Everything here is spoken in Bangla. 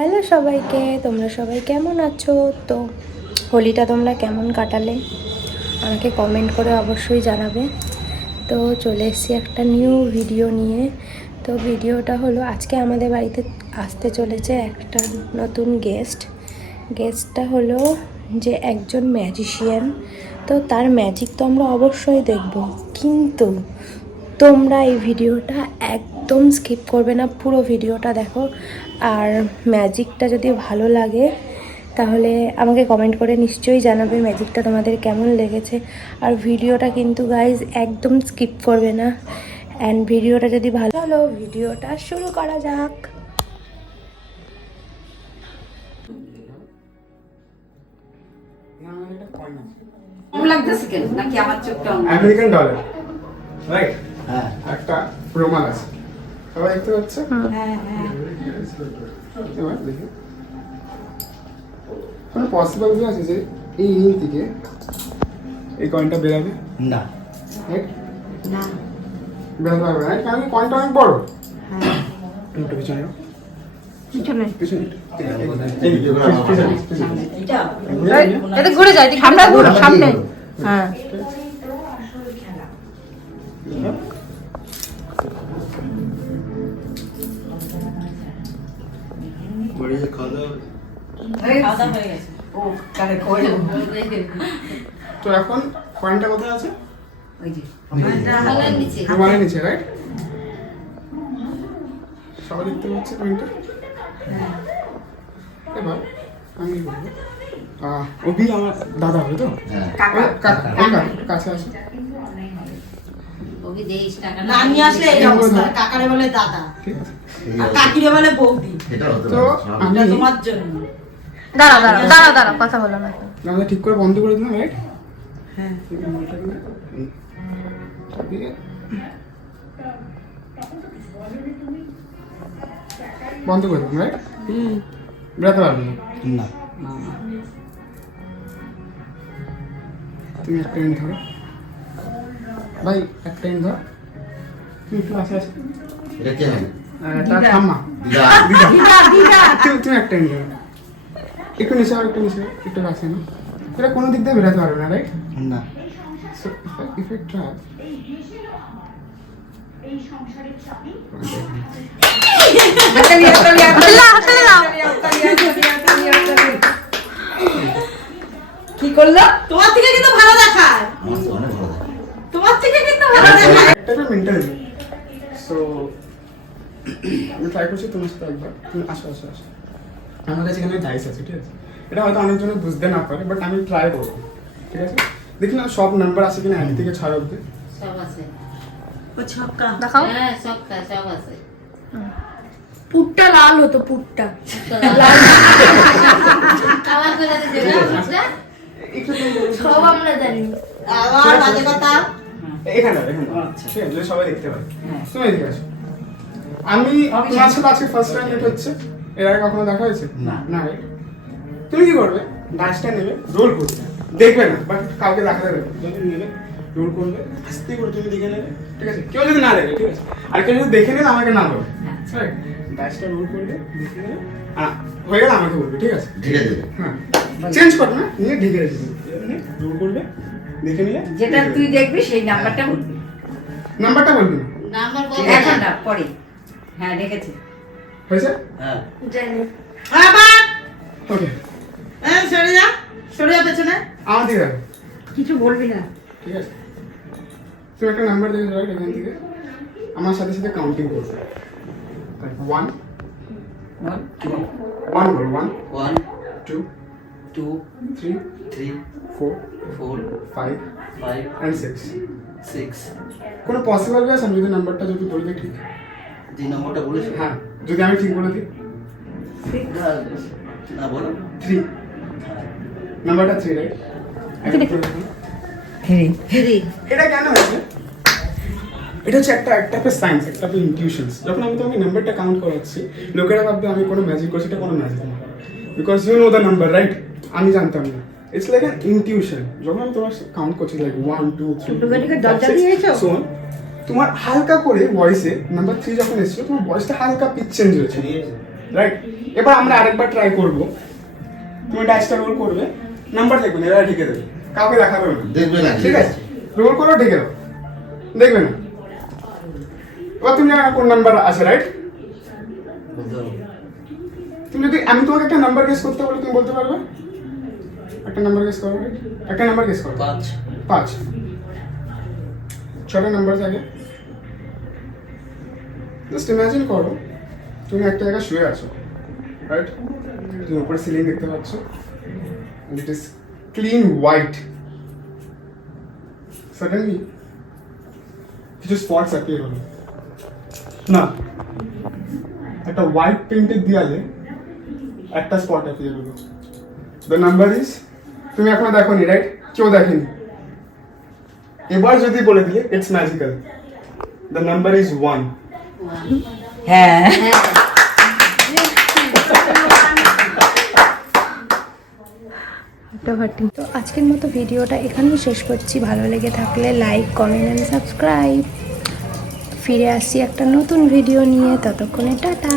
হ্যালো সবাইকে, তোমরা সবাই কেমন আছো? তো হোলিটা তোমরা কেমন কাটালে আমাকে কমেন্ট করে অবশ্যই জানাবে। তো চলে এসেছি একটা নিউ ভিডিও নিয়ে। তো ভিডিওটা হলো আজকে আমাদের বাড়িতে আসতে চলেছে একটা নতুন গেস্টটা হলো যে একজন ম্যাজিশিয়ান। তো তার ম্যাজিক তো আমরা অবশ্যই দেখব, কিন্তু তোমরা এই ভিডিওটা একদম স্কিপ করবে না, পুরো ভিডিওটা দেখো। আর ম্যাজিকটা যদি ভালো লাগে তাহলে আমাকে কমেন্ট করে নিশ্চয়ই জানাবে ম্যাজিকটা তোমাদের কেমন লেগেছে। আর ভিডিওটা কিন্তু গাইজ একদম স্কিপ করবে না। অ্যান্ড ভিডিওটা যদি ভালো হলো, ভিডিওটা শুরু করা যাক। American dollar, right? একটা রোমান আছে, সবাই দেখতে পাচ্ছে। এবার দেখি কোনো পসিবল আছে যে এই রিং থেকে এই কয়েনটা বেরাবে? না, না বেরাতে পারবে না, কারণ কয়েনটা অনেক বড়। একটু পিছনে এটা ঘুরে যায়, সামনে। হ্যাঁ, তো এখন কয়েনটা কোথায় আছে? নিচে, রাইট? সবাই দেখতে পাচ্ছে কয়েনটা। এবার আমি বলবো অভি আমার দাদা হবে তো? কাছে আসে। নানি আসলে এই অবস্থা, কাকারে বলে দাদা আর কাকিরে বলে বৌদি। তো আমি তোমার জন্য দাঁড়াও কথা বলো না। আমরা ঠিক করে বন্ধ করে দিলাম, রাইট? হ্যাঁ, বন্ধ করে দিলাম, রাইট? বেরোতে পারবে না। তুমি একটা ইন ধরো ভাই, একটা ইন ধরো। তুমি একটু কাছে আসো। এটা কি হবে? এটা ঠাম্মা, দিদা তুমি একটা ইন ধরো। একটু নিচে আর একটু নিচে, একটু কাছে না। এটা কোনো দিক দিয়ে বেরোতে পারবে না, রাইট? না। So if I try, কি করলো? তোমার থেকে কিন্তু ভালো দেখায়, আমার তো অনেক ভালো লাগে। তোমার থেকে কিন্তু ভালো দেখায়। একটা মেন্টাল। সো আমি ট্রাই করছি তোমার সাথে একবার। তুমি আসো। আমার কাছে এখানে ডাইস আছে, ঠিক আছে? এটা হয়তো অনেকজন বুঝতে না পারে, বাট আমি ট্রাই করবো, ঠিক আছে? দেখি না সব নাম্বার আছে কিনা 1 থেকে 6 অবধি। সব আছে। ও ছক্কা দেখাও। হ্যাঁ, সব আছে। পুটটা লাল হতো, পুটটা কালার করে দিতে না? সব আমরা জানি। আবার বাজে কথা। এখানে ঠিক আছে, সবাই দেখতে পাবে। তুমি এদিকে আসো। আমি তোমার সাথে আজকে ফার্স্ট টাইম এটা হচ্ছে, এর আগে কখনো দেখা হয়েছে? না, right? তুমি কি করবে? ডাস্টটা নেবে, রোল করবে, দেখবে না, বাট কাউকে দেখাতে দেবে। যদি নেবে, রোল করবে, আস্তে করে তুমি দেখে নেবে, ঠিক আছে? কেউ যদি না দেখে, ঠিক আছে? আর কেউ যদি দেখে নেবে, আমাকে না বলবে, রাইট? ডাস্টটা রোল করবে, দেখে নেবে, হয়ে গেলে আমাকে বলবে, ঠিক আছে? ঢেকে দেবে। হ্যাঁ, চেঞ্জ করবে না, নিয়ে ঢেকে রেখে দেবে। রোল করবে, দেখে নিলে যেটা তুই দেখবি সেই নাম্বারটা বলবি। নাম্বারটা বলবি না। নাম্বার এখন না, পরে। হ্যাঁ, দেখেছি। হয়েছে? হ্যাঁ। জানি। আবার ওকে, সরে যা পেছনে। আমার দিকে দেখো, কিছু বলবি না। ঠিক আছে? তুমি একটা নাম্বার দিয়ে রাইট, এখান থেকে আমার সাথে সাথে কাউন্টিং করবে। 1 বলো, 1 1 2 2 3 3 4 4 5 5 and 6 6 কোনো পসিবল আছে আমি যদি নাম্বারটা যদি বলে দিই ঠিক? যে নম্বরটা বলেছো? হ্যাঁ, যদি আমি ঠিক বলে দিই। না, বলো। 3, নাম্বারটা 3, রাইট? এটা কেন হয়েছে? এটা হচ্ছে একটা সায়েন্স, একটা ইনটিউশনস। যখন আমি তোমাকে নাম্বারটা কাউন্ট করাচ্ছি, লোকেরা ভাববে আমি কোনো ম্যাজিক করছি, এটা কোনো ম্যাজিক না, because you know the number, right? আমি জানতাম না। It's like an intuition. যখন আমি তোমার কাউন্ট করছি, লাইক 1 2 3 so তোমার হালকা করে ভয়েসে নাম্বার 3 যখন এসেছিল, তোমার ভয়েসটা হালকা পিচ চেঞ্জ হয়েছে, রাইট? এবার আমরা আরেকবার ট্রাই করব। তুমি ডাইসটা রোল করবে, নাম্বার দেখবে না, এরা ঢেকে দেবে, কাউকে দেখাবে না, দেখবে না, ঠিক আছে? রোল করো, ঢেকে দাও, দেখবে না। এবার তুমি জানো কোন নাম্বার আছে, রাইট? তুমি যদি আমি তোমাকে একটা নাম্বার গেস করতে বলি, তুমি বলতে পারবে? একটা নাম্বার গেস করো, রাইট? একটা নাম্বার গেস করো। 5 5 6টা নাম্বার থাকে। জাস্ট ইমাজিন করো তুমি একটা জায়গায় শুয়ে আছো, রাইট? তুমি উপরে সিলিং দেখতে পাচ্ছ, it is clean white. Suddenly কিছু স্পটস অ্যাপিয়ার হলো না, একটা হোয়াইট পেইন্টেড দেয়ালে একটা স্পট অ্যাপিয়ার হলো। দ্য নাম্বার ইজ, তুমি এখনো দেখোনি, রাইট? কেউ দেখেনি। এবার যদি বলে দিলে it's magical, the number is 1। হ্যাঁ তো আজকের মতো ভিডিওটা এখানেই শেষ করছি। ভালো লেগে থাকলে লাইক, কমেন্ট অ্যান্ড সাবস্ক্রাইব। ফিরে আসছি একটা নতুন ভিডিও নিয়ে, ততক্ষণে টাটা।